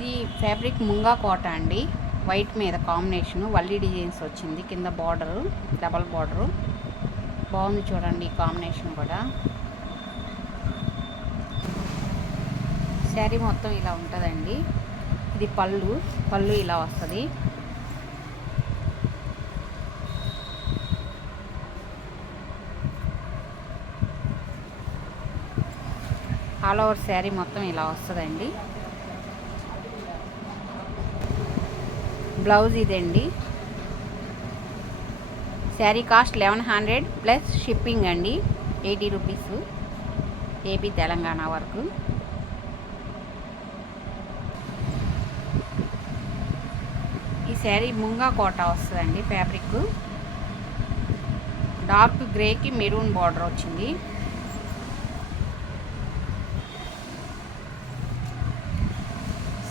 ఇది ఫ్యాబ్రిక్ ముంగా కోట అండి. వైట్ మీద కాంబినేషను వల్లి డిజైన్స్ వచ్చింది. కింద బార్డరు డబల్ బార్డరు బాగుంది చూడండి. ఈ కాంబినేషన్ కూడా శారీ మొత్తం ఇలా ఉంటుందండి. ఇది పళ్ళు ఇలా వస్తుంది. ఆల్ ఓవర్ శారీ మొత్తం ఇలా వస్తుందండి. బ్లౌజ్ ఇదండి. శారీ కాస్ట్ 1100 ప్లస్ షిప్పింగ్ అండి. 80 రూపీస్ ఏపీ తెలంగాణ వరకు. ఈ శారీ ముంగా కోట వస్తుందండి. ఫ్యాబ్రిక్ డార్క్ గ్రేకి మెరూన్ బార్డర్ వచ్చింది.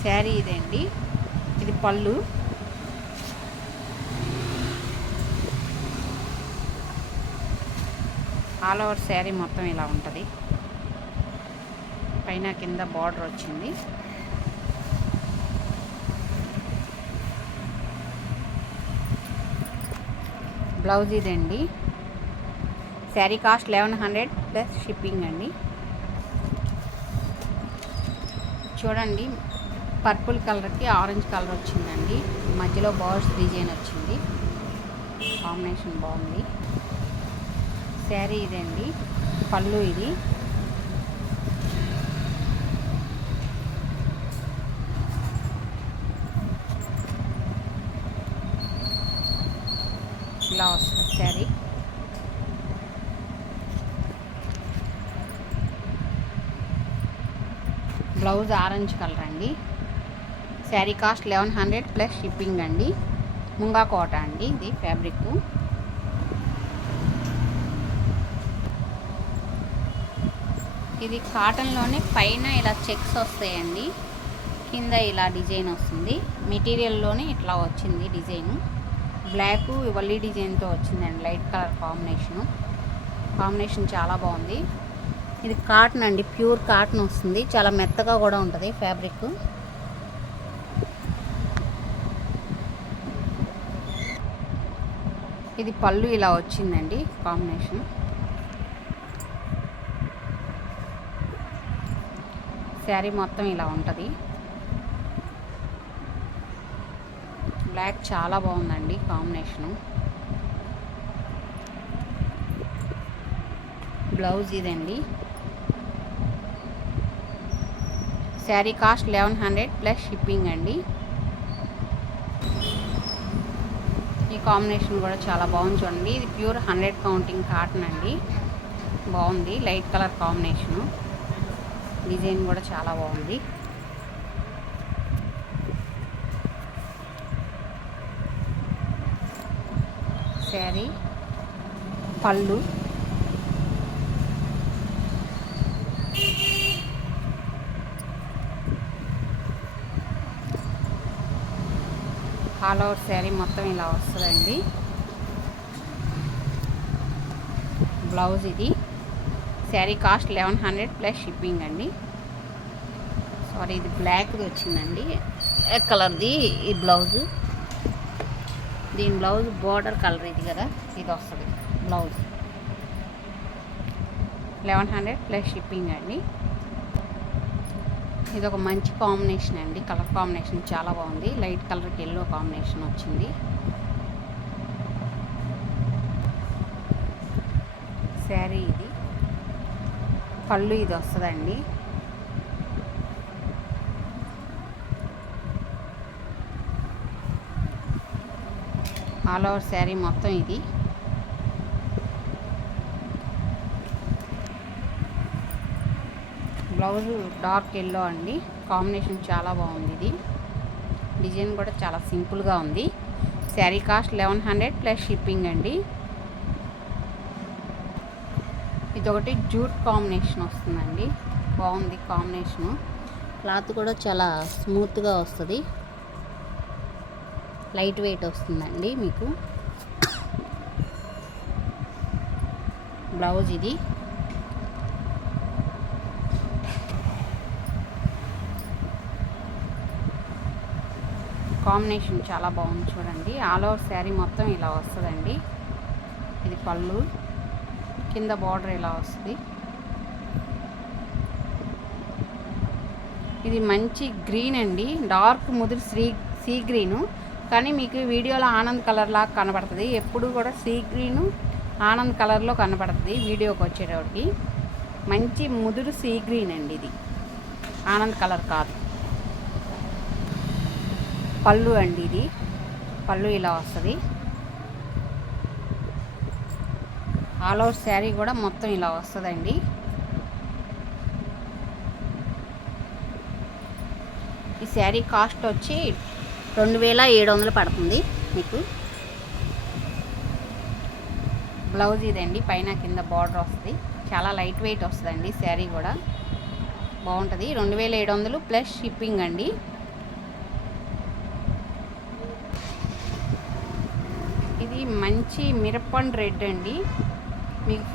శారీ ఇదండి. ఇది పళ్ళు. ఆల్ ఓవర్ శారీ మొత్తం ఇలా ఉంటుంది. పైన కింద బార్డర్ వచ్చింది. బ్లౌజ్ ఇదండి. శారీ కాస్ట్ 1100 ప్లస్ షిప్పింగ్ అండి. చూడండి, పర్పుల్ కలర్కి ఆరెంజ్ కలర్ వచ్చిందండి. మధ్యలో బర్డ్స్ డిజైన్ వచ్చింది. కాంబినేషన్ బాగుంది. శారీ ఇదండి. పళ్ళు ఇది. ఇలా వస్తుంది శారీ. బ్లౌజ్ ఆరెంజ్ కలర్ అండి. శారీ కాస్ట్ 1100 ప్లస్ షిప్పింగ్ అండి. ముంగా కోట అండి ఇది ఫ్యాబ్రిక్. ఇది కాటన్లోనే పైన ఇలా చెక్స్ వస్తాయండి. కింద ఇలా డిజైన్ వస్తుంది. మెటీరియల్లోనే ఇట్లా వచ్చింది డిజైన్. బ్లాక్ వల్లి డిజైన్తో వచ్చిందండి. లైట్ కలర్ కాంబినేషన్ చాలా బాగుంది. ఇది కాటన్ అండి. ప్యూర్ కాటన్ వస్తుంది. చాలా మెత్తగా కూడా ఉంటుంది ఫ్యాబ్రిక్. ఇది పళ్ళు ఇలా వచ్చిందండి. కాంబినేషన్ శారీ మొత్తం ఇలా ఉంటుంది. బ్లాక్ చాలా బాగుందండి కాంబినేషను. బ్లౌజ్ ఇదండి. శారీ కాస్ట్ 1100 ప్లస్ షిప్పింగ్ అండి. ఈ కాంబినేషన్ కూడా చాలా బాగుంది చూడండి. ఇది ప్యూర్ 100 కౌంటింగ్ కాటన్ అండి. బాగుంది. Light colour combination. డిజైన్ కూడా చాలా బాగుంది. శారీ పళ్ళు ఆల్ ఓవర్ శారీ మొత్తం ఇలా వస్తుందండి. బ్లౌజ్ ఇది. శారీ కాస్ట్ 1100 ప్లస్ షిప్పింగ్ అండి. సారీ, ఇది బ్లాక్ది వచ్చిందండి. ఏ కలర్ది ఈ బ్లౌజు. దీని బ్లౌజ్ బోర్డర్ కలర్ ఇది కదా, ఇది వస్తుంది బ్లౌజ్. 1100 ప్లస్ షిప్పింగ్ అండి. ఇది ఒక మంచి కాంబినేషన్ అండి. కలర్ కాంబినేషన్ చాలా బాగుంది. లైట్ కలర్కి ఎల్లో కాంబినేషన్ వచ్చింది. శారీ ఇది. పళ్ళు ఇది వస్తుందండి. ఆల్ ఓవర్ శారీ మొత్తం ఇది. బ్లౌజ్ డార్క్ ఎల్లో అండి. కాంబినేషన్ చాలా బాగుంది. ఇది డిజైన్ కూడా చాలా సింపుల్గా ఉంది. శారీ కాస్ట్ 1100 ప్లస్ షిప్పింగ్ అండి. ఇదొకటి జూట్ కాంబినేషన్ వస్తుందండి. బాగుంది కాంబినేషను. క్లాత్ కూడా చాలా స్మూత్గా వస్తుంది. లైట్ వెయిట్ వస్తుందండి మీకు. బ్లౌజ్ ఇది. కాంబినేషన్ చాలా బాగుంది చూడండి. ఆల్ ఓవర్ శారీ మొత్తం ఇలా వస్తుందండి. ఇది పళ్ళు, కింద బార్డర్ ఇలా వస్తుంది. ఇది మంచి గ్రీన్ అండి, డార్క్ ముదురు సీ గ్రీను, కానీ మీకు వీడియోలో ఆనంద్ కలర్ లాగా కనబడుతుంది. ఎప్పుడు కూడా సీ గ్రీను ఆనంద్ కలర్లో కనబడుతుంది వీడియోకి వచ్చేటప్పటికి. మంచి ముదురు సీ గ్రీన్ అండి, ఇది ఆనంద్ కలర్ కాదు. పళ్ళు అండి, ఇది పళ్ళు ఇలా వస్తుంది. ఆల్ ఓవర్ శారీ కూడా మొత్తం ఇలా వస్తుందండి. ఈ శారీ కాస్ట్ వచ్చి 2700 పడుతుంది మీకు. బ్లౌజ్ ఇదండి, పైన కింద బార్డర్ వస్తుంది. చాలా లైట్ వెయిట్ వస్తుందండి శారీ కూడా బాగుంటుంది. 2700 ప్లస్ షిప్పింగ్ అండి. ఇది మంచి మిరప్పండు రెడ్ అండి, మీకు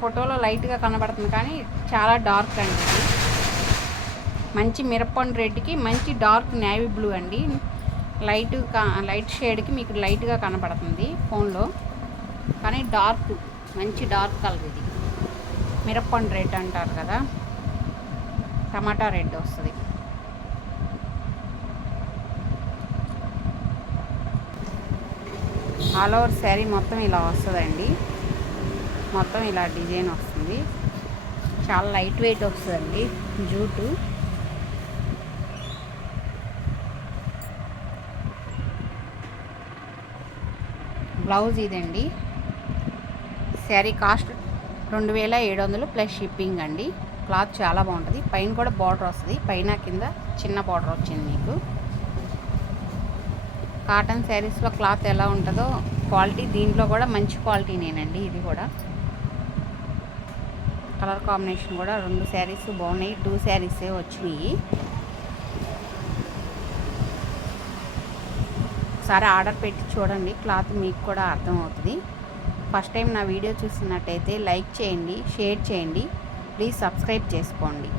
ఫోటోలో లైట్గా కనబడుతుంది కానీ చాలా డార్క్ అండి. ఇది మంచి మిరప్పండు రెడ్కి మంచి డార్క్ నేవీ బ్లూ అండి. లైట్ షేడ్కి మీకు లైట్గా కనబడుతుంది ఫోన్లో, కానీ డార్క్, మంచి డార్క్ కలర్. ఇది మిరప్పండు రెడ్ అంటారు కదా, టమాటా రెడ్ వస్తుంది. ఆల్ ఓవర్ శారీ మొత్తం ఇలా వస్తుందండి. మొత్తం ఇలా డిజైన్ వస్తుంది. చాలా లైట్ వెయిట్ వస్తుందండి జూటు. బ్లౌజ్ ఇదండి. శారీ కాస్ట్ 2700 ప్లస్ షిప్పింగ్ అండి. క్లాత్ చాలా బాగుంటుంది. పైన కూడా బార్డర్ వస్తుంది, పైన కింద చిన్న బార్డర్ వచ్చింది మీకు. కాటన్ శారీస్లో క్లాత్ ఎలా ఉంటుందో క్వాలిటీ దీంట్లో కూడా మంచి క్వాలిటీనేనండి. ఇది కూడా కలర్ కాంబినేషన్ కూడా 2 శారీస్ బాగున్నాయి. 2 శారీసే వచ్చినాయి. ఒకసారి ఆర్డర్ పెట్టి చూడండి, క్లాత్ మీకు కూడా అర్థమవుతుంది. ఫస్ట్ టైం నా వీడియో చూస్తున్నట్టయితే లైక్ చేయండి, షేర్ చేయండి, ప్లీజ్ సబ్స్క్రైబ్ చేసుకోండి.